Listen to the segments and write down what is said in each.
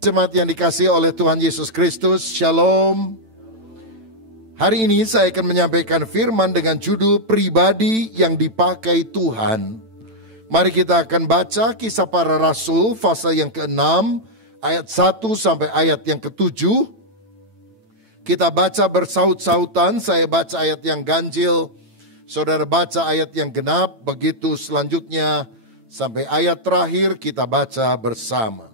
Jemaat yang dikasihi oleh Tuhan Yesus Kristus, Shalom. Hari ini saya akan menyampaikan firman dengan judul pribadi yang dipakai Tuhan. Mari kita akan baca Kisah Para Rasul pasal yang ke-6 ayat 1 sampai ayat yang ke-7. Kita baca bersaut-sautan, saya baca ayat yang ganjil, saudara baca ayat yang genap, begitu selanjutnya sampai ayat terakhir kita baca bersama.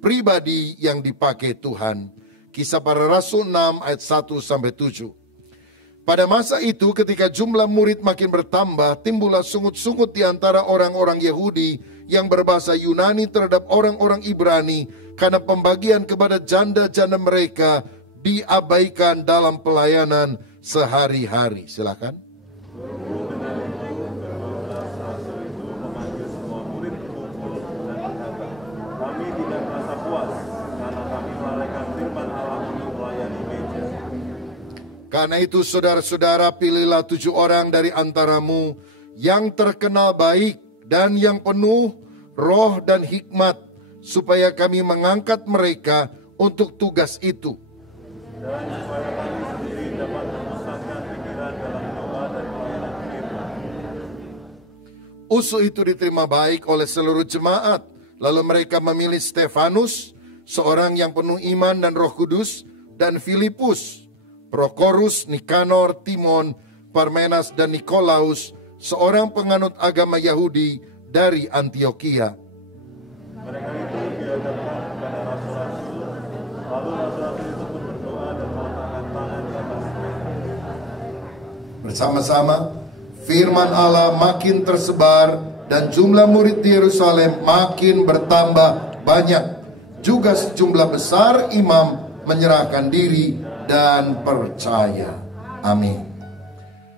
Pribadi yang dipakai Tuhan. Kisah Para Rasul 6 ayat 1 sampai 7. Pada masa itu ketika jumlah murid makin bertambah, timbullah sungut-sungut di antara orang-orang Yahudi yang berbahasa Yunani terhadap orang-orang Ibrani karena pembagian kepada janda-janda mereka diabaikan dalam pelayanan sehari-hari. Silakan. Karena itu saudara-saudara, pilihlah 7 orang dari antaramu yang terkenal baik dan yang penuh roh dan hikmat, supaya kami mengangkat mereka untuk tugas itu. Dan supaya kami sendiri dapat memusatkan pikiran dalam doa dan pelayanan firman. Usul itu diterima baik oleh seluruh jemaat. Lalu mereka memilih Stefanus, seorang yang penuh iman dan Roh Kudus, dan Filipus, Prokorus, Nikanor, Timon, Parmenas, dan Nikolaus, seorang penganut agama Yahudi dari Antioquia. Mereka itu dihadapkan kepada rasul-rasul, lalu rasul-rasul itu pun berdoa dan meletakkan tangan di atas mereka. Bersama-sama, firman Allah makin tersebar dan jumlah murid di Yerusalem makin bertambah banyak. Juga sejumlah besar imam menyerahkan diri dan percaya. Amin.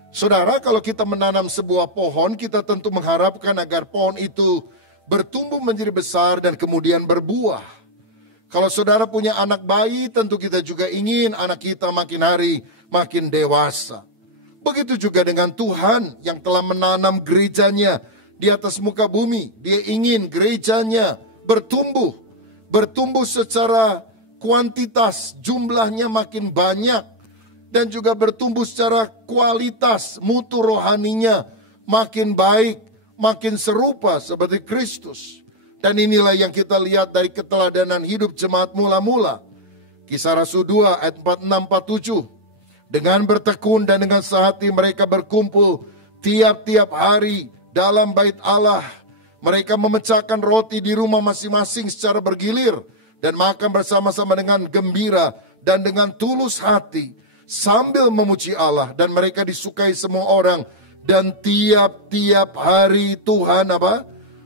Saudara, kalau kita menanam sebuah pohon, kita tentu mengharapkan agar pohon itu bertumbuh menjadi besar dan kemudian berbuah. Kalau saudara punya anak bayi, tentu kita juga ingin anak kita makin hari makin dewasa. Begitu juga dengan Tuhan yang telah menanam gerejanya di atas muka bumi. Dia ingin gerejanya bertumbuh. Bertumbuh secara kuantitas, jumlahnya makin banyak, dan juga bertumbuh secara kualitas, mutu rohaninya makin baik, makin serupa seperti Kristus. Dan inilah yang kita lihat dari keteladanan hidup jemaat mula-mula. Kisah Rasul 2 ayat 46-47. Dengan bertekun dan dengan sehati mereka berkumpul tiap-tiap hari dalam bait Allah. Mereka memecahkan roti di rumah masing-masing secara bergilir dan makan bersama-sama dengan gembira dan dengan tulus hati sambil memuji Allah, dan mereka disukai semua orang, dan tiap-tiap hari Tuhan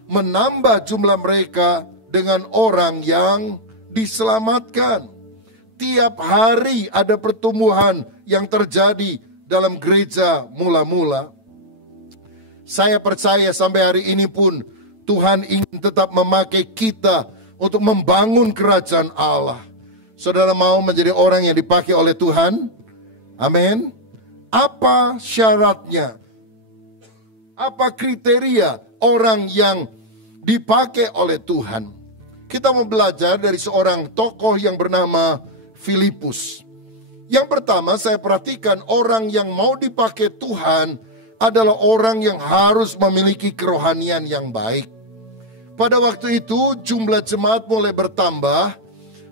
menambah jumlah mereka dengan orang yang diselamatkan. Tiap hari ada pertumbuhan yang terjadi dalam gereja mula-mula. Saya percaya sampai hari ini pun Tuhan ingin tetap memakai kita untuk membangun kerajaan Allah. Saudara mau menjadi orang yang dipakai oleh Tuhan? Amin. Apa syaratnya? Apa kriteria orang yang dipakai oleh Tuhan? Kita mau belajar dari seorang tokoh yang bernama Filipus. Yang pertama, saya perhatikan orang yang mau dipakai Tuhan adalah orang yang harus memiliki kerohanian yang baik. Pada waktu itu jumlah jemaat mulai bertambah,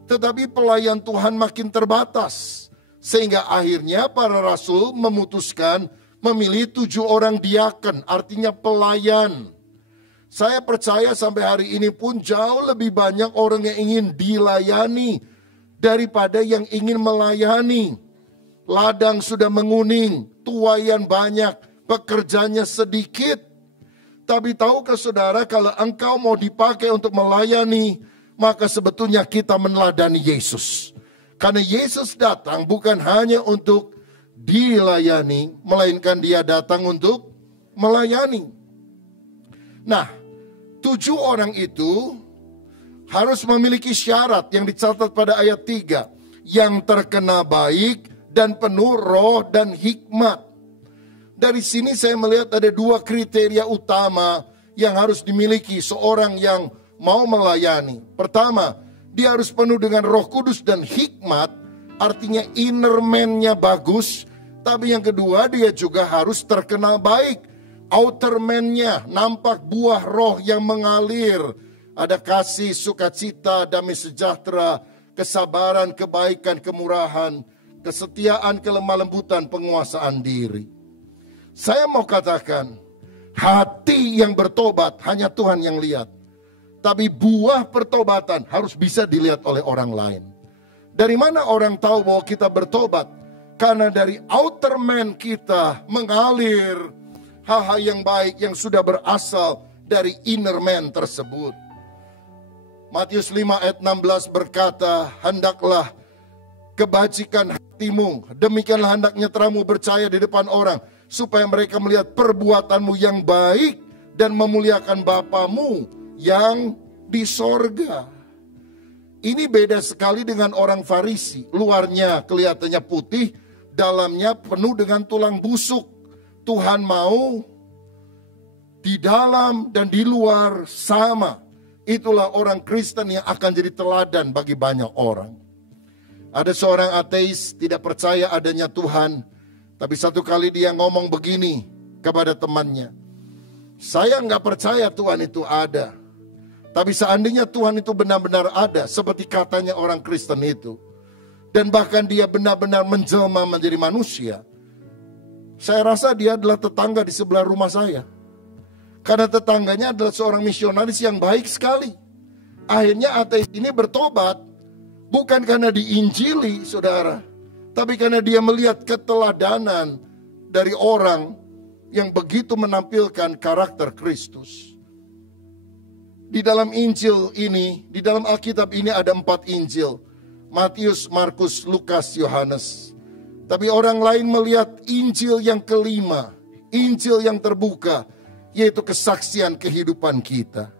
tetapi pelayan Tuhan makin terbatas. Sehingga akhirnya para rasul memutuskan memilih 7 orang diaken, artinya pelayan. Saya percaya sampai hari ini pun jauh lebih banyak orang yang ingin dilayani daripada yang ingin melayani. Ladang sudah menguning, tuaian banyak, pekerjanya sedikit. Tapi tahukah saudara, kalau engkau mau dipakai untuk melayani, maka sebetulnya kita meneladani Yesus. Karena Yesus datang bukan hanya untuk dilayani, melainkan dia datang untuk melayani. Nah, 7 orang itu harus memiliki syarat yang dicatat pada ayat 3. Yang terkena baik dan penuh roh dan hikmat. Dari sini saya melihat ada 2 kriteria utama yang harus dimiliki seorang yang mau melayani. Pertama, Dia harus penuh dengan Roh Kudus dan hikmat, artinya inner man-nya bagus. Tapi yang kedua, dia juga harus terkenal baik. Outer man-nya nampak buah roh yang mengalir. Ada kasih, sukacita, damai sejahtera, kesabaran, kebaikan, kemurahan, kesetiaan, kelemah lembutan, penguasaan diri. Saya mau katakan, hati yang bertobat hanya Tuhan yang lihat. Tapi buah pertobatan harus bisa dilihat oleh orang lain. Dari mana orang tahu bahwa kita bertobat? Karena dari outer man kita mengalir hal-hal yang baik yang sudah berasal dari inner man tersebut. Matius 5 ayat 16 berkata, hendaklah kebajikan hatimu, demikianlah hendaknya terangmu bercahaya di depan orang, supaya mereka melihat perbuatanmu yang baik dan memuliakan Bapamu yang di sorga. Ini beda sekali dengan orang Farisi. Luarnya kelihatannya putih, dalamnya penuh dengan tulang busuk. Tuhan mau di dalam dan di luar sama. Itulah orang Kristen yang akan jadi teladan bagi banyak orang. Ada seorang ateis tidak percaya adanya Tuhan. Tapi satu kali dia ngomong begini kepada temannya. Saya nggak percaya Tuhan itu ada. Tapi seandainya Tuhan itu benar-benar ada, seperti katanya orang Kristen itu, dan bahkan dia benar-benar menjelma menjadi manusia, saya rasa dia adalah tetangga di sebelah rumah saya. Karena tetangganya adalah seorang misionaris yang baik sekali. Akhirnya ateis ini bertobat, bukan karena diinjili, saudara, tapi karena dia melihat keteladanan dari orang yang begitu menampilkan karakter Kristus. Di dalam Injil ini, di dalam Alkitab ini ada 4 Injil. Matius, Markus, Lukas, Yohanes. Tapi orang lain melihat Injil yang kelima, Injil yang terbuka, yaitu kesaksian kehidupan kita.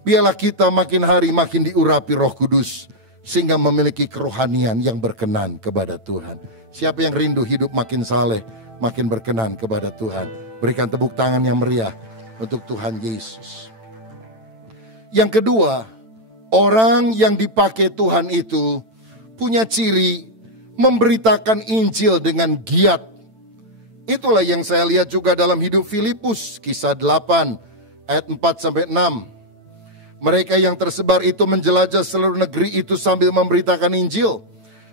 Biarlah kita makin hari makin diurapi Roh Kudus, sehingga memiliki kerohanian yang berkenan kepada Tuhan. Siapa yang rindu hidup makin saleh, makin berkenan kepada Tuhan? Berikan tepuk tangan yang meriah untuk Tuhan Yesus. Yang kedua, orang yang dipakai Tuhan itu punya ciri memberitakan Injil dengan giat. Itulah yang saya lihat juga dalam hidup Filipus, kisah 8 ayat 4-6. Mereka yang tersebar itu menjelajah seluruh negeri itu sambil memberitakan Injil.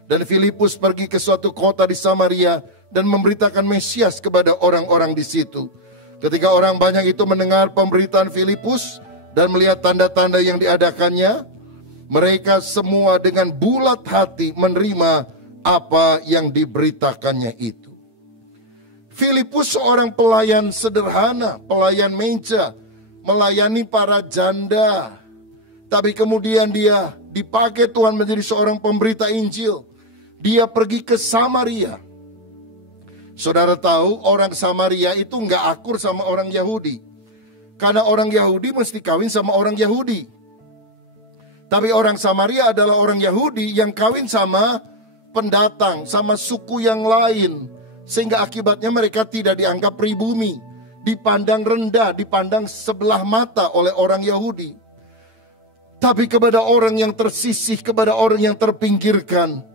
Dan Filipus pergi ke suatu kota di Samaria dan memberitakan Mesias kepada orang-orang di situ. Ketika orang banyak itu mendengar pemberitaan Filipus dan melihat tanda-tanda yang diadakannya, mereka semua dengan bulat hati menerima apa yang diberitakannya itu. Filipus seorang pelayan sederhana, pelayan meja, melayani para janda. Tapi kemudian dia dipakai Tuhan menjadi seorang pemberita Injil. Dia pergi ke Samaria. Saudara tahu orang Samaria itu nggak akur sama orang Yahudi. Karena orang Yahudi mesti kawin sama orang Yahudi. Tapi orang Samaria adalah orang Yahudi yang kawin sama pendatang, sama suku yang lain. Sehingga akibatnya mereka tidak dianggap pribumi. Dipandang rendah, dipandang sebelah mata oleh orang Yahudi. Tapi kepada orang yang tersisih, kepada orang yang terpinggirkan,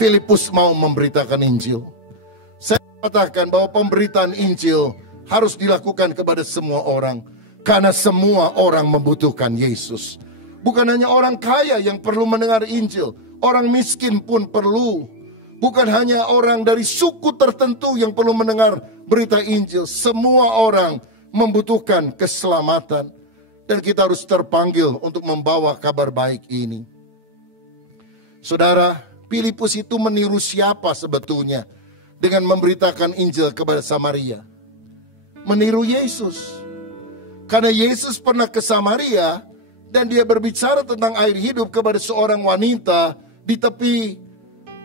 Filipus mau memberitakan Injil. Saya katakan bahwa pemberitaan Injil harus dilakukan kepada semua orang. Karena semua orang membutuhkan Yesus. Bukan hanya orang kaya yang perlu mendengar Injil. Orang miskin pun perlu. Bukan hanya orang dari suku tertentu yang perlu mendengar berita Injil. Semua orang membutuhkan keselamatan. Dan kita harus terpanggil untuk membawa kabar baik ini. Saudara, Filipus itu meniru siapa sebetulnya dengan memberitakan Injil kepada Samaria? Meniru Yesus. Karena Yesus pernah ke Samaria dan dia berbicara tentang air hidup kepada seorang wanita di tepi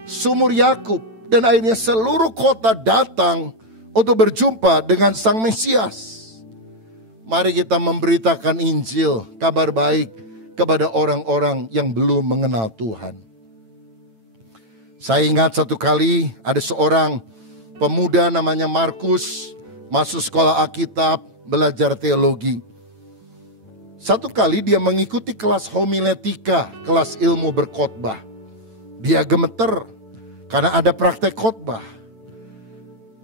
sumur Yakub. Dan akhirnya seluruh kota datang untuk berjumpa dengan Sang Mesias. Mari kita memberitakan Injil, kabar baik kepada orang-orang yang belum mengenal Tuhan. Saya ingat satu kali ada seorang pemuda namanya Markus masuk sekolah Alkitab, belajar teologi. Satu kali dia mengikuti kelas homiletika, kelas ilmu berkhotbah. Dia gemeter karena ada praktek khotbah.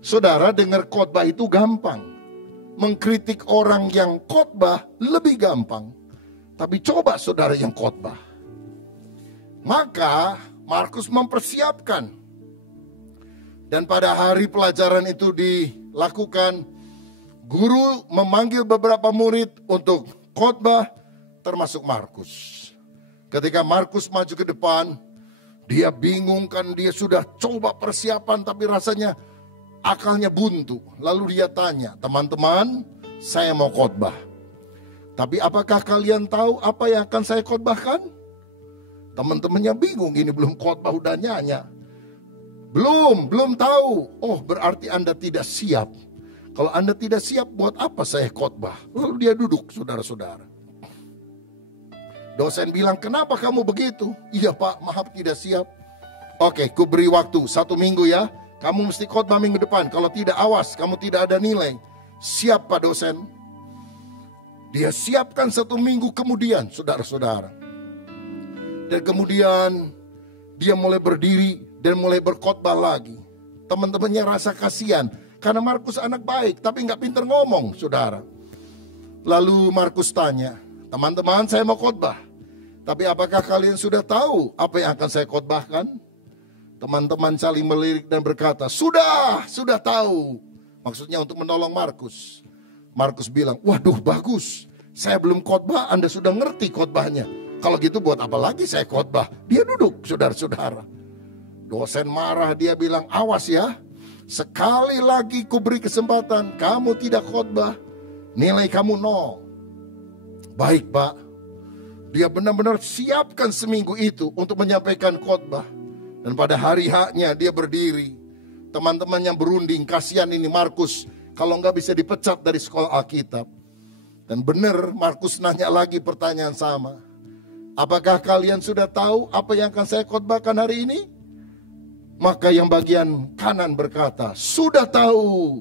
Saudara, dengar khotbah itu gampang. Mengkritik orang yang khotbah lebih gampang. Tapi coba saudara yang khotbah. Maka Markus mempersiapkan. Dan pada hari pelajaran itu dilakukan, guru memanggil beberapa murid untuk khotbah, termasuk Markus. Ketika Markus maju ke depan, dia bingung kan, dia sudah coba persiapan tapi rasanya akalnya buntu. Lalu dia tanya, teman-teman, saya mau khotbah. Tapi apakah kalian tahu apa yang akan saya khotbahkan? Teman-temannya bingung, ini belum khotbah udah nyanyi. Belum tahu. Oh, berarti Anda tidak siap. Kalau Anda tidak siap, buat apa saya khotbah? Lalu dia duduk, saudara-saudara. Dosen bilang, kenapa kamu begitu? Iya Pak, maaf tidak siap. Oke, ku beri waktu 1 minggu ya. Kamu mesti khotbah minggu depan. Kalau tidak, awas, kamu tidak ada nilai. Siap Pak dosen. Dia siapkan 1 minggu kemudian, saudara-saudara. Dan kemudian dia mulai berdiri dan mulai berkhotbah lagi. Teman-temannya rasa kasihan. Karena Markus anak baik, tapi nggak pintar ngomong, saudara. Lalu Markus tanya, teman-teman saya mau khotbah. Tapi apakah kalian sudah tahu apa yang akan saya khotbahkan? Teman-teman saling melirik dan berkata, sudah tahu. Maksudnya untuk menolong Markus. Markus bilang, waduh bagus. Saya belum khotbah, Anda sudah ngerti khotbahnya. Kalau gitu buat apa lagi saya khotbah? Dia duduk, saudara-saudara. Dosen marah, dia bilang, awas ya. Sekali lagi kuberi kesempatan, kamu tidak khotbah, nilai kamu 0. Baik Pak. Dia benar-benar siapkan seminggu itu untuk menyampaikan khotbah. Dan pada hari haknya dia berdiri. Teman-teman yang berunding, kasihan ini Markus, kalau nggak bisa dipecat dari sekolah Alkitab. Dan benar Markus nanya lagi pertanyaan sama. Apakah kalian sudah tahu apa yang akan saya khotbahkan hari ini? Maka yang bagian kanan berkata, sudah tahu.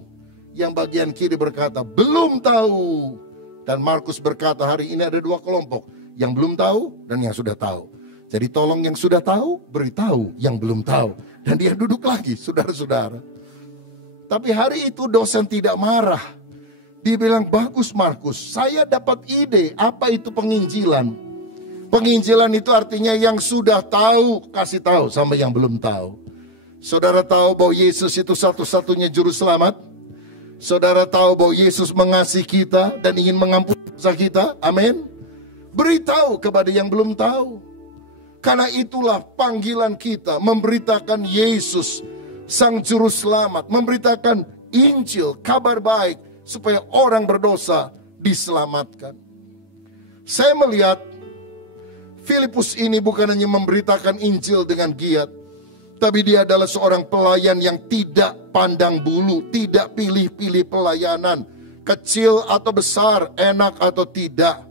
Yang bagian kiri berkata, belum tahu. Dan Markus berkata, hari ini ada 2 kelompok. Yang belum tahu dan yang sudah tahu. Jadi tolong yang sudah tahu, beritahu yang belum tahu. Dan dia duduk lagi, saudara-saudara. Tapi hari itu dosen tidak marah. Dia bilang, bagus Markus, saya dapat ide apa itu penginjilan. Penginjilan itu artinya yang sudah tahu, kasih tahu sama yang belum tahu. Saudara tahu bahwa Yesus itu satu-satunya juru selamat? Saudara tahu bahwa Yesus mengasihi kita dan ingin mengampuni dosa kita? Amin. Beritahu kepada yang belum tahu. Karena itulah panggilan kita memberitakan Yesus, Sang Juru Selamat. Memberitakan Injil, kabar baik, supaya orang berdosa diselamatkan. Saya melihat Filipus ini bukan hanya memberitakan Injil dengan giat, tapi dia adalah seorang pelayan yang tidak pandang bulu, tidak pilih-pilih pelayanan, kecil atau besar, enak atau tidak.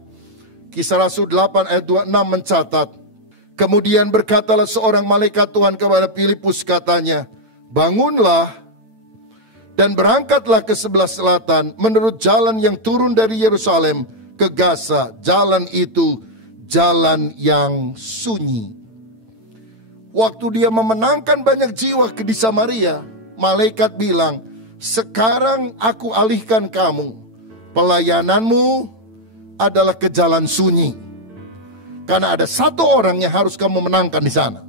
Kisah Rasul 8 ayat 26 mencatat, kemudian berkatalah seorang malaikat Tuhan kepada Filipus, katanya, bangunlah dan berangkatlah ke sebelah selatan menurut jalan yang turun dari Yerusalem ke Gaza. Jalan itu jalan yang sunyi. Waktu dia memenangkan banyak jiwa di Samaria, malaikat bilang, sekarang aku alihkan kamu. Pelayananmu adalah ke jalan sunyi. Karena ada 1 orang yang harus kamu menangkan di sana.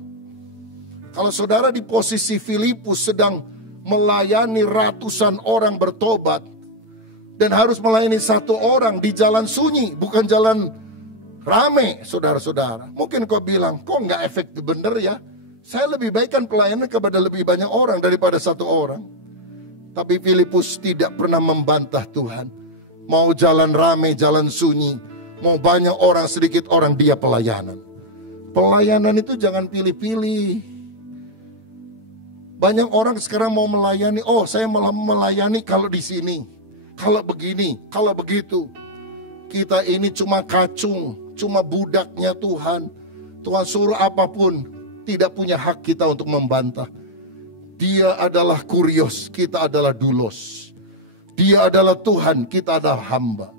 Kalau saudara di posisi Filipus sedang melayani ratusan orang bertobat, dan harus melayani 1 orang di jalan sunyi, bukan jalan rame, saudara-saudara. Mungkin kau bilang, kok nggak efektif bener ya? Saya lebih baikkan pelayanan kepada lebih banyak orang daripada 1 orang. Tapi Filipus tidak pernah membantah Tuhan. Mau jalan rame, jalan sunyi, mau banyak orang, sedikit orang, dia pelayanan. Pelayanan itu jangan pilih-pilih. Banyak orang sekarang mau melayani, oh saya malah melayani kalau di sini, kalau begini, kalau begitu. Kita ini cuma kacung, cuma budaknya Tuhan. Tuhan suruh apapun, tidak punya hak kita untuk membantah. Dia adalah kurios, kita adalah dulos. Dia adalah Tuhan, kita adalah hamba.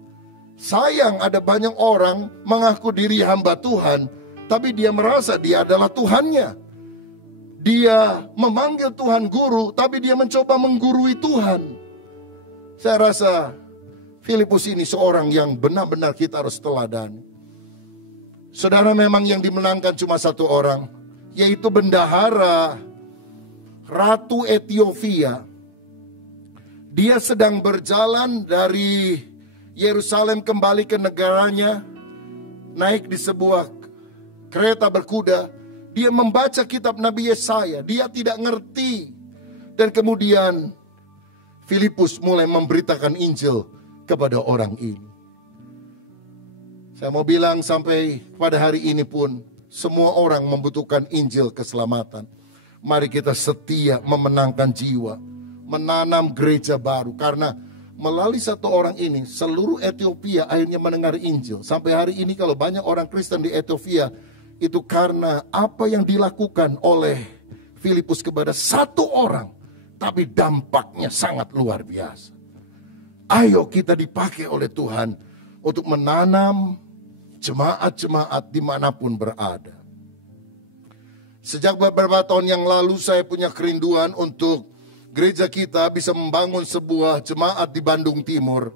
Sayang ada banyak orang mengaku diri hamba Tuhan, tapi dia merasa dia adalah Tuhannya. Dia memanggil Tuhan guru, tapi dia mencoba menggurui Tuhan. Saya rasa Filipus ini seorang yang benar-benar kita harus teladani. Saudara, memang yang dimenangkan cuma satu orang, yaitu bendahara Ratu Ethiopia. Dia sedang berjalan dari Yerusalem kembali ke negaranya, naik di sebuah kereta berkuda. Dia membaca kitab Nabi Yesaya, dia tidak ngerti. Dan kemudian Filipus mulai memberitakan Injil kepada orang ini. Saya mau bilang sampai pada hari ini pun semua orang membutuhkan Injil keselamatan. Mari kita setia memenangkan jiwa, menanam gereja baru. Karena melalui satu orang ini seluruh Ethiopia akhirnya mendengar Injil. Sampai hari ini kalau banyak orang Kristen di Ethiopia, itu karena apa yang dilakukan oleh Filipus kepada satu orang. Tapi dampaknya sangat luar biasa. Ayo kita dipakai oleh Tuhan untuk menanam jemaat-jemaat dimanapun berada. Sejak beberapa tahun yang lalu saya punya kerinduan untuk gereja kita bisa membangun sebuah jemaat di Bandung Timur.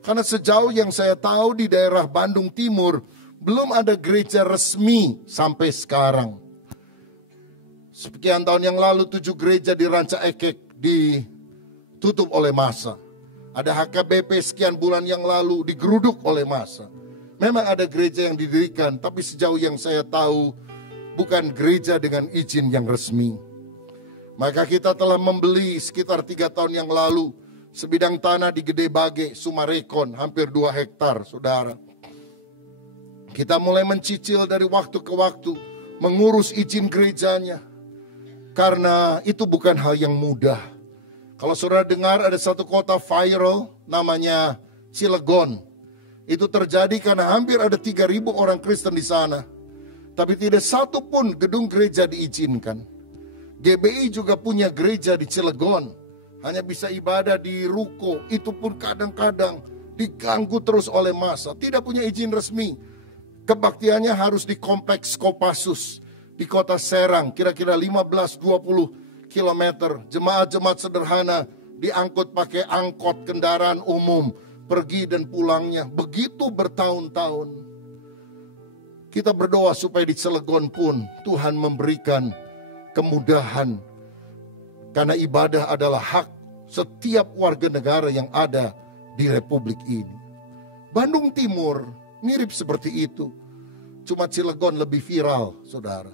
Karena sejauh yang saya tahu di daerah Bandung Timur belum ada gereja resmi sampai sekarang. Sekian tahun yang lalu 7 gereja di Ranca Ekek ditutup oleh massa. Ada HKBP sekian bulan yang lalu digeruduk oleh massa. Memang ada gereja yang didirikan, tapi sejauh yang saya tahu bukan gereja dengan izin yang resmi. Maka kita telah membeli sekitar 3 tahun yang lalu sebidang tanah di Gede Bage, Sumarekon, hampir 2 hektar, saudara. Kita mulai mencicil dari waktu ke waktu, mengurus izin gerejanya. Karena itu bukan hal yang mudah. Kalau saudara dengar ada satu kota viral namanya Cilegon. Itu terjadi karena hampir ada 3.000 orang Kristen di sana. Tapi tidak satu pun gedung gereja diizinkan. GBI juga punya gereja di Cilegon. Hanya bisa ibadah di ruko. Itu pun kadang-kadang diganggu terus oleh massa. Tidak punya izin resmi. Kebaktiannya harus di kompleks Kopassus. Di kota Serang. Kira-kira 15-20 kilometer. Jemaat-jemaat sederhana diangkut pakai angkot kendaraan umum. Pergi dan pulangnya. Begitu bertahun-tahun. Kita berdoa supaya di Cilegon pun Tuhan memberikan kemudahan. Karena ibadah adalah hak setiap warga negara yang ada di Republik ini. Bandung Timur mirip seperti itu. Cuma Cilegon lebih viral, saudara.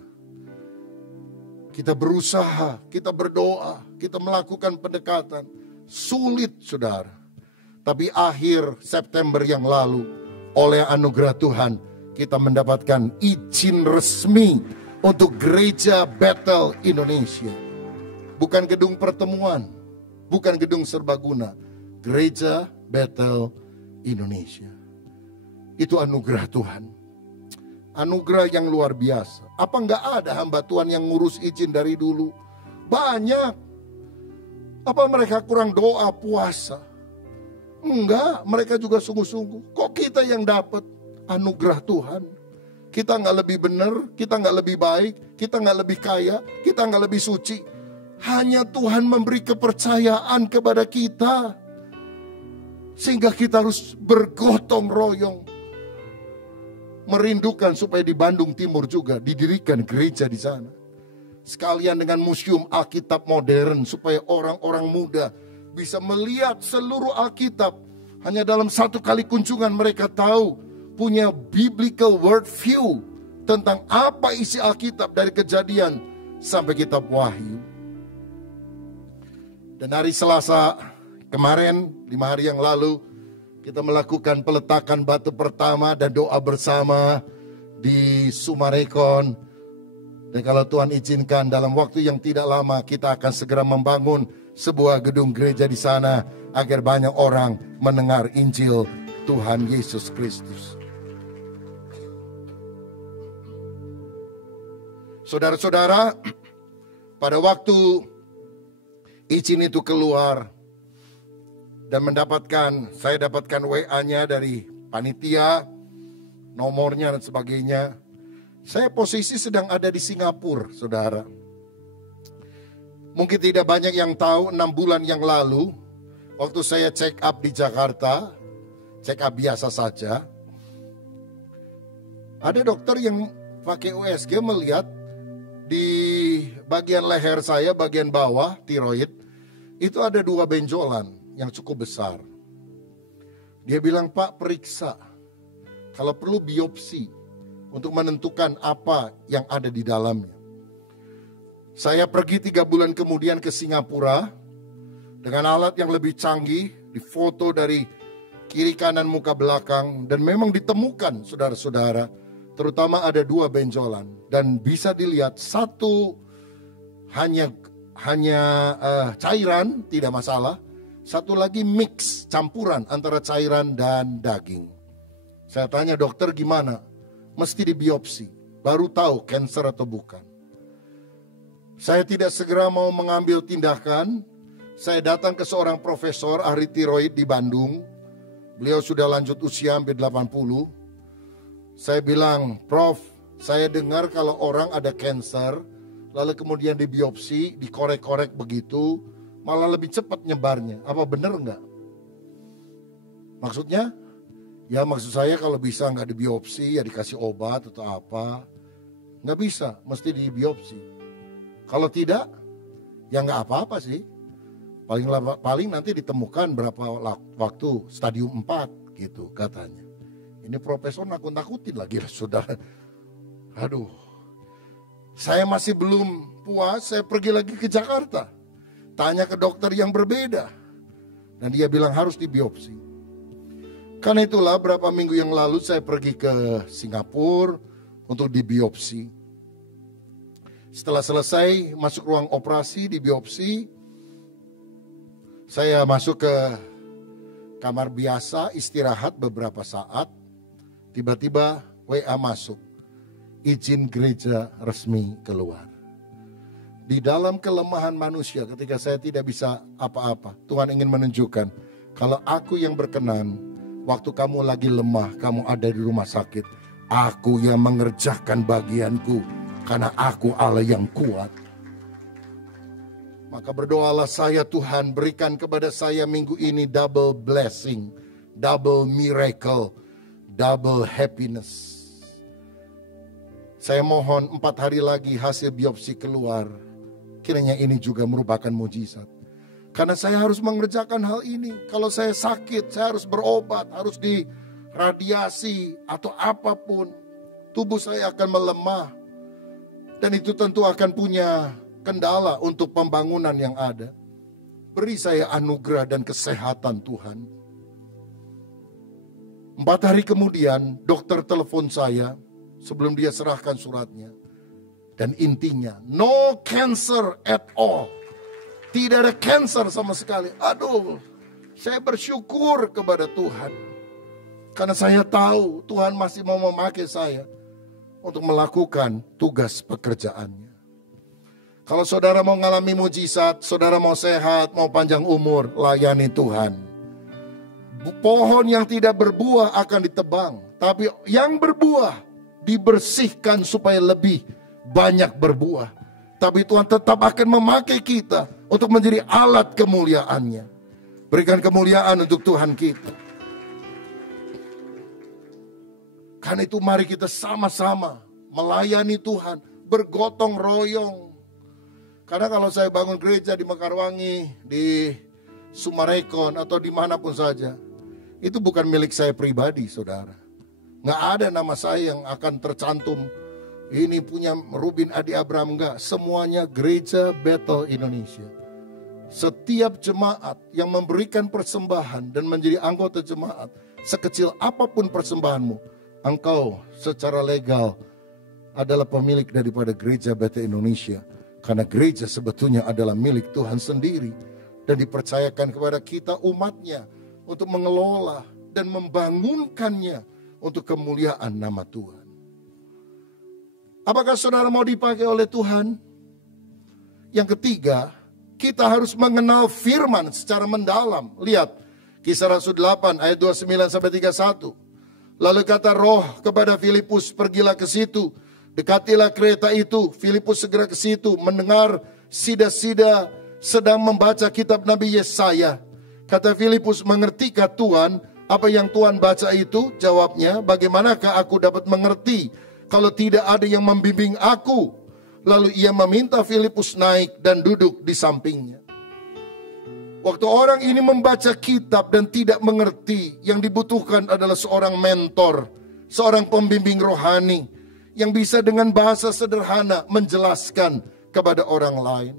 Kita berusaha, kita berdoa, kita melakukan pendekatan. Sulit, saudara. Tapi akhir September yang lalu, oleh anugerah Tuhan, kita mendapatkan izin resmi untuk Gereja Bethel Indonesia. Bukan gedung pertemuan, bukan gedung serbaguna. Gereja Bethel Indonesia. Itu anugerah Tuhan. Anugerah yang luar biasa. Apa enggak ada hamba Tuhan yang ngurus izin dari dulu? Banyak. Apa mereka kurang doa puasa? Enggak, mereka juga sungguh-sungguh. Kok kita yang dapat anugerah Tuhan? Kita enggak lebih benar, kita enggak lebih baik, kita enggak lebih kaya, kita enggak lebih suci. Hanya Tuhan memberi kepercayaan kepada kita. Sehingga kita harus bergotong royong. Merindukan supaya di Bandung Timur juga didirikan gereja di sana. Sekalian dengan museum Alkitab modern supaya orang-orang muda bisa melihat seluruh Alkitab. Hanya dalam satu kali kunjungan mereka tahu, punya biblical worldview tentang apa isi Alkitab dari Kejadian sampai kitab Wahyu. Dan hari Selasa kemarin, 5 hari yang lalu, kita melakukan peletakan batu pertama dan doa bersama di Sumarekon. Dan kalau Tuhan izinkan dalam waktu yang tidak lama kita akan segera membangun sebuah gedung gereja di sana agar banyak orang mendengar Injil Tuhan Yesus Kristus. Saudara-saudara, pada waktu izin itu keluar dan saya dapatkan WA-nya dari panitia, nomornya dan sebagainya. Saya posisi sedang ada di Singapura, saudara. Mungkin tidak banyak yang tahu, 6 bulan yang lalu, waktu saya check up di Jakarta, check up biasa saja, ada dokter yang pakai USG melihat di bagian leher saya, bagian bawah, tiroid, itu ada 2 benjolan yang cukup besar. Dia bilang, Pak, periksa. Kalau perlu biopsi untuk menentukan apa yang ada di dalamnya. Saya pergi 3 bulan kemudian ke Singapura dengan alat yang lebih canggih, difoto dari kiri kanan muka belakang, dan memang ditemukan, saudara-saudara, terutama ada 2 benjolan, dan bisa dilihat satu hanya cairan, tidak masalah. Satu lagi mix, campuran antara cairan dan daging. Saya tanya dokter gimana? Mesti dibiopsi, baru tahu kanker atau bukan. Saya tidak segera mau mengambil tindakan. Saya datang ke seorang profesor ahli tiroid di Bandung. Beliau sudah lanjut usia hampir 80. Saya bilang, Prof, saya dengar kalau orang ada kanker, lalu kemudian dibiopsi, dikorek-korek begitu, malah lebih cepat nyebarnya. Apa benar enggak? Maksudnya? Ya maksud saya kalau bisa enggak dibiopsi, ya dikasih obat atau apa. Enggak bisa, mesti dibiopsi. Kalau tidak, ya enggak apa-apa sih. Paling nanti ditemukan berapa waktu, stadium 4 gitu katanya. Ini profesor nakut-nakutin lagi saudara. Aduh, saya masih belum puas, saya pergi lagi ke Jakarta. Tanya ke dokter yang berbeda. Dan dia bilang harus dibiopsi. Karena itulah berapa minggu yang lalu saya pergi ke Singapura untuk dibiopsi. Setelah selesai masuk ruang operasi, dibiopsi. Saya masuk ke kamar biasa, istirahat beberapa saat. Tiba-tiba WA masuk. Izin gereja resmi keluar. Di dalam kelemahan manusia ketika saya tidak bisa apa-apa, Tuhan ingin menunjukkan, kalau aku yang berkenan, waktu kamu lagi lemah, kamu ada di rumah sakit, aku yang mengerjakan bagianku, karena aku Allah yang kuat. Maka berdoalah saya, Tuhan berikan kepada saya minggu ini double blessing, double miracle, double happiness. Saya mohon 4 hari lagi hasil biopsi keluar. Kiranya ini juga merupakan mujizat. Karena saya harus mengerjakan hal ini. Kalau saya sakit, saya harus berobat, harus diradiasi atau apapun. Tubuh saya akan melemah. Dan itu tentu akan punya kendala untuk pembangunan yang ada. Beri saya anugerah dan kesehatan Tuhan. 4 hari kemudian dokter telepon saya sebelum dia serahkan suratnya. Dan intinya, no cancer at all. Tidak ada cancer sama sekali. Aduh, saya bersyukur kepada Tuhan. Karena saya tahu Tuhan masih mau memakai saya untuk melakukan tugas pekerjaannya. Kalau saudara mau mengalami mujizat, saudara mau sehat, mau panjang umur, layani Tuhan. Pohon yang tidak berbuah akan ditebang. Tapi yang berbuah dibersihkan supaya lebih banyak berbuah. Tapi Tuhan tetap akan memakai kita untuk menjadi alat kemuliaan-Nya. Berikan kemuliaan untuk Tuhan kita. Karena itu mari kita sama-sama melayani Tuhan, bergotong royong. Karena kalau saya bangun gereja di Mekarwangi, di Sumarekon atau dimanapun saja, itu bukan milik saya pribadi, saudara. Nggak ada nama saya yang akan tercantum. Ini punya Rubin Adi Abraham, enggak. Semuanya Gereja Bethel Indonesia. Setiap jemaat yang memberikan persembahan dan menjadi anggota jemaat, sekecil apapun persembahanmu, engkau secara legal adalah pemilik daripada Gereja Bethel Indonesia. Karena gereja sebetulnya adalah milik Tuhan sendiri. Dan dipercayakan kepada kita umatnya untuk mengelola dan membangunkannya untuk kemuliaan nama Tuhan. Apakah saudara mau dipakai oleh Tuhan? Yang ketiga, kita harus mengenal firman secara mendalam. Lihat, Kisah Rasul 8 ayat 29-31. Lalu kata roh kepada Filipus, pergilah ke situ. Dekatilah kereta itu. Filipus segera ke situ, mendengar sida-sida sedang membaca kitab Nabi Yesaya. Kata Filipus, mengertikah Tuhan apa yang Tuhan baca itu? Jawabnya, bagaimanakah aku dapat mengerti kalau tidak ada yang membimbing aku? Lalu ia meminta Filipus naik dan duduk di sampingnya. Waktu orang ini membaca kitab dan tidak mengerti, yang dibutuhkan adalah seorang mentor, seorang pembimbing rohani yang bisa dengan bahasa sederhana menjelaskan kepada orang lain.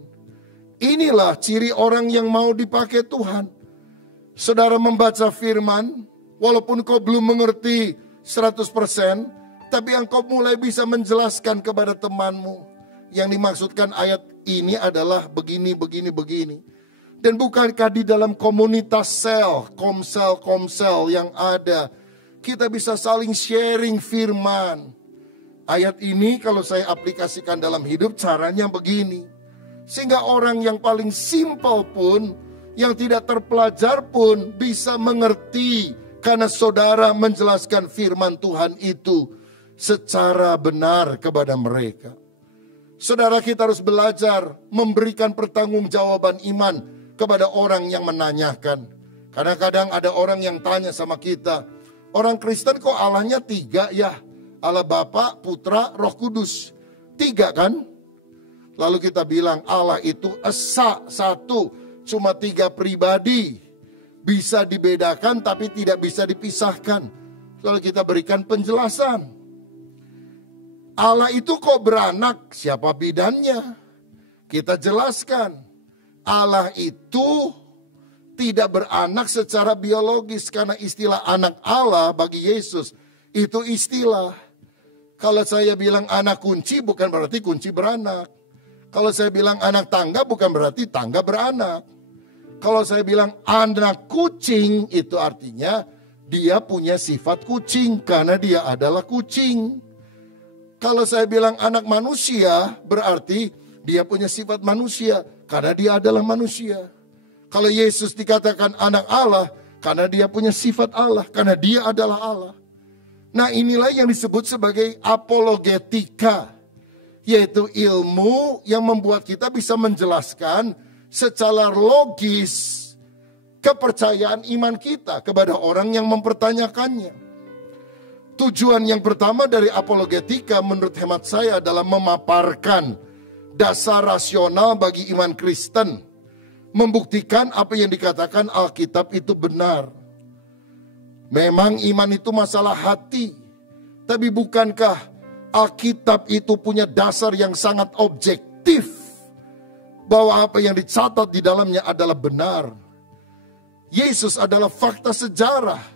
Inilah ciri orang yang mau dipakai Tuhan. Saudara membaca firman, walaupun kau belum mengerti 100%, tapi engkau mulai bisa menjelaskan kepada temanmu. Yang dimaksudkan ayat ini adalah begini, begini, begini. Dan bukankah di dalam komunitas sel, komsel yang ada, kita bisa saling sharing firman. Ayat ini kalau saya aplikasikan dalam hidup caranya begini. Sehingga orang yang paling simple pun, yang tidak terpelajar pun bisa mengerti. Karena saudara menjelaskan firman Tuhan itu secara benar kepada mereka. Saudara, kita harus belajar memberikan pertanggungjawaban iman kepada orang yang menanyakan. Kadang-kadang ada orang yang tanya sama kita, orang Kristen kok Allahnya 3 ya? Allah Bapa, Putra, Roh Kudus. 3 kan? Lalu kita bilang Allah itu esa, 1, cuma 3 pribadi. Bisa dibedakan tapi tidak bisa dipisahkan. Lalu kita berikan penjelasan. Allah itu kok beranak? Siapa bidannya? Kita jelaskan. Allah itu tidak beranak secara biologis, karena istilah anak Allah bagi Yesus itu istilah. Kalau saya bilang anak kunci bukan berarti kunci beranak. Kalau saya bilang anak tangga bukan berarti tangga beranak. Kalau saya bilang anak kucing itu artinya dia punya sifat kucing karena dia adalah kucing. Kalau saya bilang anak manusia berarti dia punya sifat manusia karena dia adalah manusia. Kalau Yesus dikatakan anak Allah karena dia punya sifat Allah, karena dia adalah Allah. Nah, inilah yang disebut sebagai apologetika, yaitu ilmu yang membuat kita bisa menjelaskan secara logis kepercayaan iman kita kepada orang yang mempertanyakannya. Tujuan yang pertama dari apologetika menurut hemat saya adalah memaparkan dasar rasional bagi iman Kristen. Membuktikan apa yang dikatakan Alkitab itu benar. Memang iman itu masalah hati. Tapi bukankah Alkitab itu punya dasar yang sangat objektif? Bahwa apa yang dicatat di dalamnya adalah benar. Yesus adalah fakta sejarah.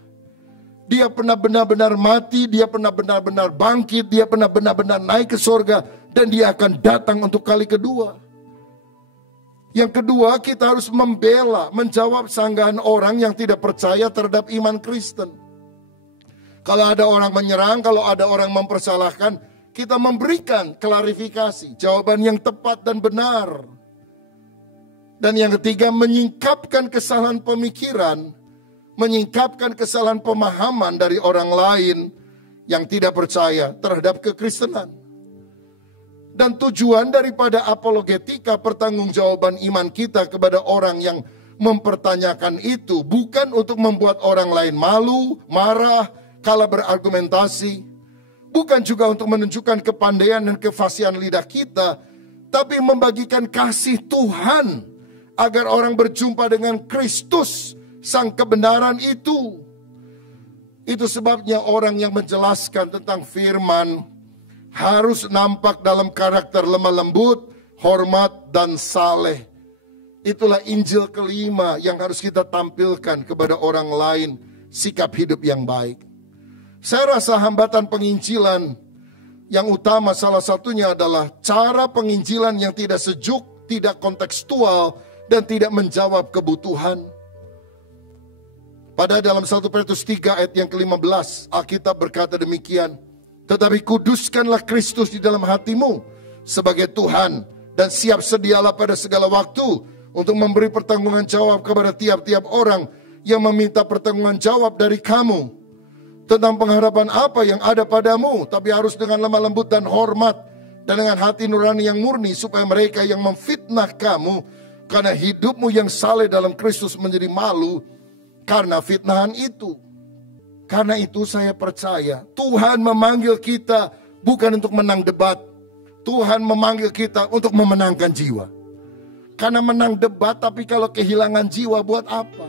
Dia pernah benar-benar mati, dia pernah benar-benar bangkit, dia pernah benar-benar naik ke surga, dan dia akan datang untuk kali kedua. Yang kedua, kita harus membela, menjawab sanggahan orang yang tidak percaya terhadap iman Kristen. Kalau ada orang menyerang, kalau ada orang mempersalahkan, kita memberikan klarifikasi, jawaban yang tepat dan benar. Dan yang ketiga, menyingkapkan kesalahan pemikiran, menyingkapkan kesalahan pemahaman dari orang lain yang tidak percaya terhadap kekristenan. Dan tujuan daripada apologetika, pertanggungjawaban iman kita kepada orang yang mempertanyakan itu bukan untuk membuat orang lain malu, marah, kala berargumentasi. Bukan juga untuk menunjukkan kepandaian dan kefasihan lidah kita, tapi membagikan kasih Tuhan agar orang berjumpa dengan Kristus, sang kebenaran itu. Itu sebabnya orang yang menjelaskan tentang firman harus nampak dalam karakter lemah lembut, hormat, dan saleh. Itulah Injil kelima yang harus kita tampilkan kepada orang lain, sikap hidup yang baik. Saya rasa hambatan penginjilan yang utama salah satunya adalah cara penginjilan yang tidak sejuk, tidak kontekstual, dan tidak menjawab kebutuhan. Pada dalam 1 Petrus 3 ayat yang ke-15, Alkitab berkata demikian, tetapi kuduskanlah Kristus di dalam hatimu sebagai Tuhan, dan siap sedialah pada segala waktu untuk memberi pertanggungan jawab kepada tiap-tiap orang yang meminta pertanggungan jawab dari kamu. tentang pengharapan apa yang ada padamu, tapi harus dengan lemah lembut dan hormat, dan dengan hati nurani yang murni, supaya mereka yang memfitnah kamu karena hidupmu yang saleh dalam Kristus menjadi malu karena fitnahan itu. Karena itu saya percaya Tuhan memanggil kita bukan untuk menang debat. Tuhan memanggil kita untuk memenangkan jiwa. Karena menang debat tapi kalau kehilangan jiwa buat apa?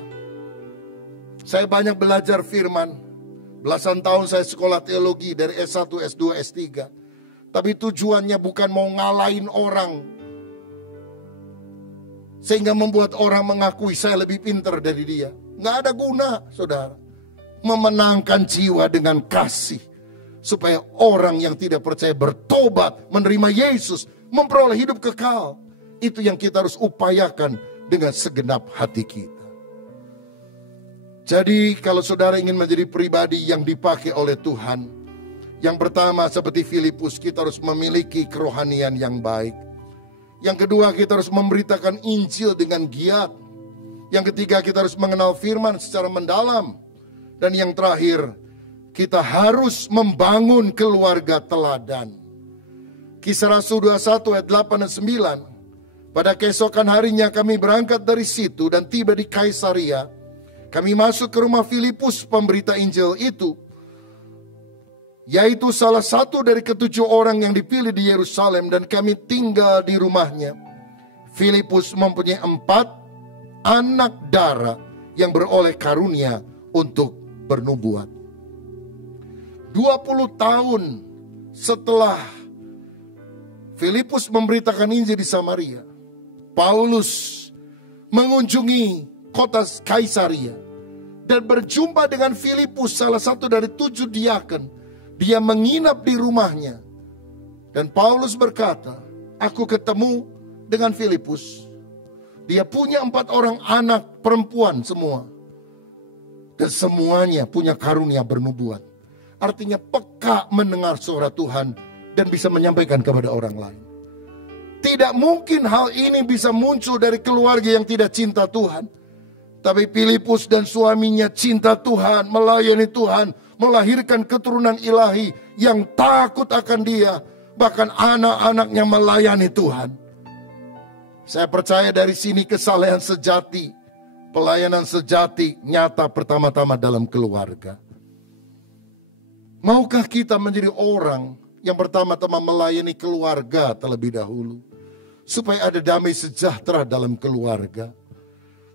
Saya banyak belajar firman. Belasan tahun saya sekolah teologi dari S1, S2, S3. Tapi tujuannya bukan mau ngalahin orang, sehingga membuat orang mengakui saya lebih pintar dari dia. Nggak ada guna, saudara. Memenangkan jiwa dengan kasih, supaya orang yang tidak percaya bertobat, menerima Yesus, memperoleh hidup kekal. Itu yang kita harus upayakan dengan segenap hati kita. Jadi kalau saudara ingin menjadi pribadi yang dipakai oleh Tuhan, yang pertama seperti Filipus, kita harus memiliki kerohanian yang baik. Yang kedua, kita harus memberitakan Injil dengan giat. Yang ketiga, kita harus mengenal firman secara mendalam. Dan yang terakhir, kita harus membangun keluarga teladan. Kisah Rasul 21 ayat 8 dan 9. Pada keesokan harinya kami berangkat dari situ dan tiba di Kaisaria. Kami masuk ke rumah Filipus pemberita Injil itu, yaitu salah satu dari ke-7 orang yang dipilih di Yerusalem, dan kami tinggal di rumahnya. Filipus mempunyai 4 anak darah yang beroleh karunia untuk bernubuat. 20 tahun setelah Filipus memberitakan Injil di Samaria, Paulus mengunjungi kota Kaisaria dan berjumpa dengan Filipus, salah satu dari 7 diaken. Dia menginap di rumahnya. Dan Paulus berkata, aku ketemu dengan Filipus. Dia punya 4 orang anak perempuan semua. Dan semuanya punya karunia bernubuat. Artinya peka mendengar suara Tuhan dan bisa menyampaikan kepada orang lain. Tidak mungkin hal ini bisa muncul dari keluarga yang tidak cinta Tuhan. Tapi Filipus dan suaminya cinta Tuhan, melayani Tuhan, melahirkan keturunan ilahi yang takut akan Dia. Bahkan anak-anaknya melayani Tuhan. Saya percaya dari sini kesalehan sejati, pelayanan sejati nyata pertama-tama dalam keluarga. Maukah kita menjadi orang yang pertama-tama melayani keluarga terlebih dahulu, supaya ada damai sejahtera dalam keluarga?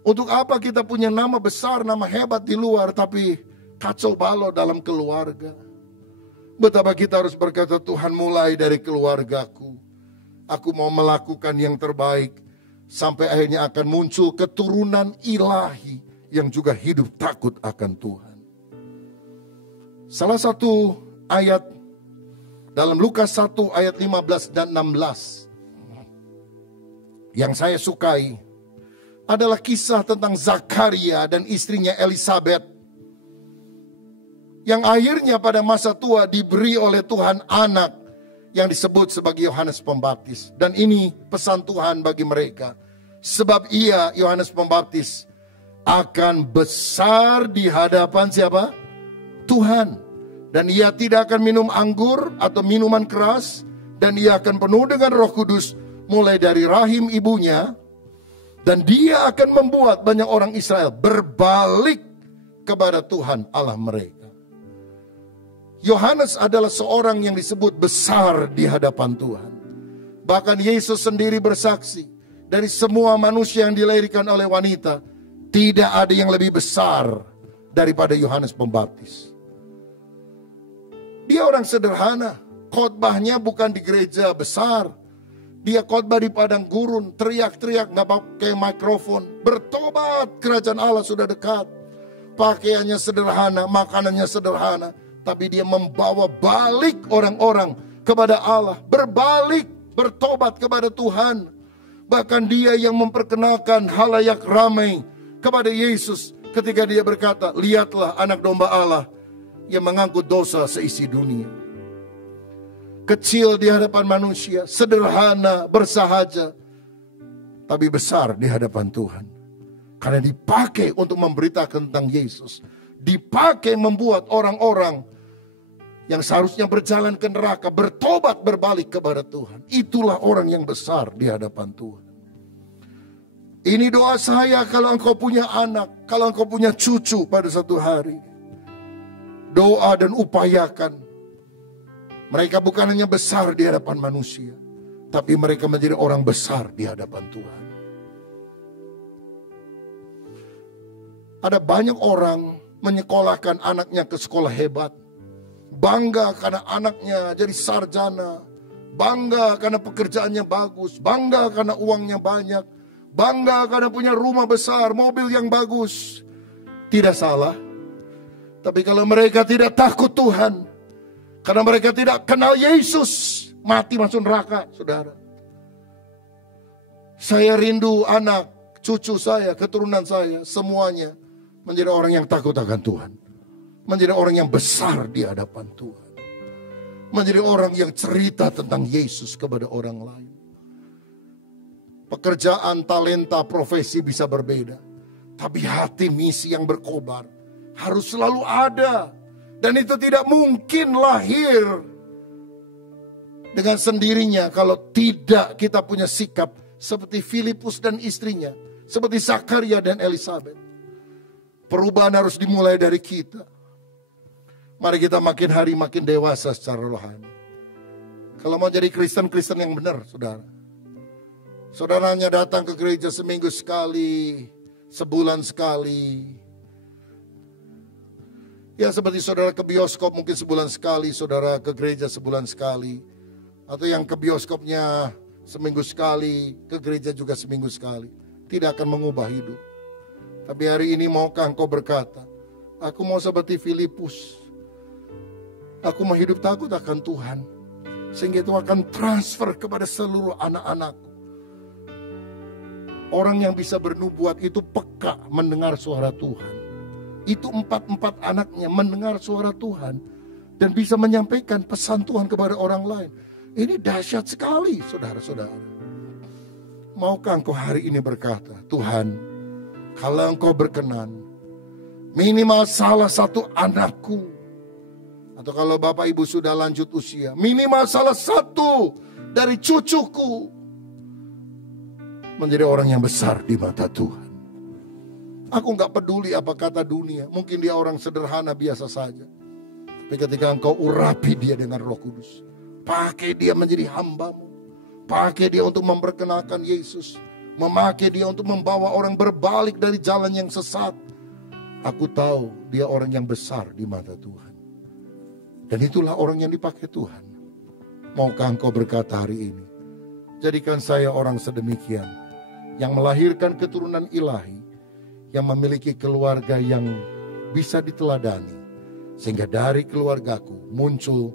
Untuk apa kita punya nama besar, nama hebat di luar, tapi kacau balau dalam keluarga? Betapa kita harus berkata, Tuhan, mulai dari keluargaku. Aku mau melakukan yang terbaik, sampai akhirnya akan muncul keturunan ilahi yang juga hidup takut akan Tuhan. Salah satu ayat dalam Lukas 1 ayat 15 dan 16 yang saya sukai adalah kisah tentang Zakaria dan istrinya Elisabet, yang akhirnya pada masa tua diberi oleh Tuhan anak yang disebut sebagai Yohanes Pembaptis. Dan ini pesan Tuhan bagi mereka. Sebab ia, Yohanes Pembaptis, akan besar di hadapan siapa? Tuhan. Dan ia tidak akan minum anggur atau minuman keras. Dan ia akan penuh dengan Roh Kudus mulai dari rahim ibunya. Dan dia akan membuat banyak orang Israel berbalik kepada Tuhan Allah mereka. Yohanes adalah seorang yang disebut besar di hadapan Tuhan. Bahkan Yesus sendiri bersaksi, dari semua manusia yang dilahirkan oleh wanita, tidak ada yang lebih besar daripada Yohanes Pembaptis. Dia orang sederhana, khotbahnya bukan di gereja besar. Dia khotbah di padang gurun, teriak-teriak, gak pakai mikrofon. Bertobat, kerajaan Allah sudah dekat. Pakaiannya sederhana, makanannya sederhana. Tapi dia membawa balik orang-orang kepada Allah. Berbalik, bertobat kepada Tuhan. Bahkan dia yang memperkenalkan halayak ramai kepada Yesus. Ketika dia berkata, lihatlah anak domba Allah yang mengangkut dosa seisi dunia. Kecil di hadapan manusia, sederhana, bersahaja, tapi besar di hadapan Tuhan. Karena dipakai untuk memberitakan tentang Yesus. dipakai membuat orang-orang yang seharusnya berjalan ke neraka bertobat berbalik kepada Tuhan. Itulah orang yang besar di hadapan Tuhan. Ini doa saya kalau engkau punya anak, kalau engkau punya cucu pada satu hari. Doa dan upayakan. Mereka bukan hanya besar di hadapan manusia, tapi mereka menjadi orang besar di hadapan Tuhan. Ada banyak orang menyekolahkan anaknya ke sekolah hebat. Bangga karena anaknya jadi sarjana. Bangga karena pekerjaannya bagus. Bangga karena uangnya banyak. Bangga karena punya rumah besar, mobil yang bagus. Tidak salah. Tapi kalau mereka tidak takut Tuhan, karena mereka tidak kenal Yesus, mati masuk neraka, saudara. Saya rindu anak, cucu saya, keturunan saya, semuanya menjadi orang yang takut akan Tuhan. Menjadi orang yang besar di hadapan Tuhan. Menjadi orang yang cerita tentang Yesus kepada orang lain. Pekerjaan, talenta, profesi bisa berbeda. Tapi hati misi yang berkobar harus selalu ada. Dan itu tidak mungkin lahir dengan sendirinya kalau tidak kita punya sikap seperti Filipus dan istrinya. Seperti Zakaria dan Elisabet. Perubahan harus dimulai dari kita. Mari kita makin hari makin dewasa secara rohani. Kalau mau jadi Kristen-Kristen yang benar, saudara. Saudara hanya datang ke gereja seminggu sekali, sebulan sekali. Ya seperti saudara ke bioskop mungkin sebulan sekali, saudara ke gereja sebulan sekali. Atau yang ke bioskopnya seminggu sekali, ke gereja juga seminggu sekali. Tidak akan mengubah hidup. Tapi hari ini maukah engkau berkata, aku mau seperti Filipus. Aku mau hidup takut akan Tuhan. Sehingga itu akan transfer kepada seluruh anak-anakku. Orang yang bisa bernubuat itu peka mendengar suara Tuhan. Itu 4 anaknya mendengar suara Tuhan. Dan bisa menyampaikan pesan Tuhan kepada orang lain. Ini dahsyat sekali saudara-saudara. Maukah engkau hari ini berkata, Tuhan, kalau engkau berkenan, minimal salah satu anakku, atau kalau bapak ibu sudah lanjut usia, minimal salah satu dari cucuku menjadi orang yang besar di mata Tuhan. Aku gak peduli apa kata dunia. Mungkin dia orang sederhana biasa saja. Tapi ketika engkau urapi dia dengan Roh Kudus, pakai dia menjadi hambamu, pakai dia untuk memperkenalkan Yesus, memakai dia untuk membawa orang berbalik dari jalan yang sesat. Aku tahu dia orang yang besar di mata Tuhan. Dan itulah orang yang dipakai Tuhan. Maukah engkau berkata hari ini, jadikan saya orang sedemikian, yang melahirkan keturunan ilahi, yang memiliki keluarga yang bisa diteladani, sehingga dari keluargaku muncul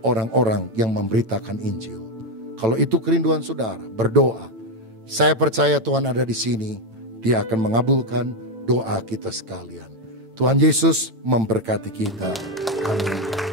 orang-orang yang memberitakan Injil. Kalau itu kerinduan saudara, berdoa. Saya percaya Tuhan ada di sini, Dia akan mengabulkan doa kita sekalian. Tuhan Yesus memberkati kita. Amin.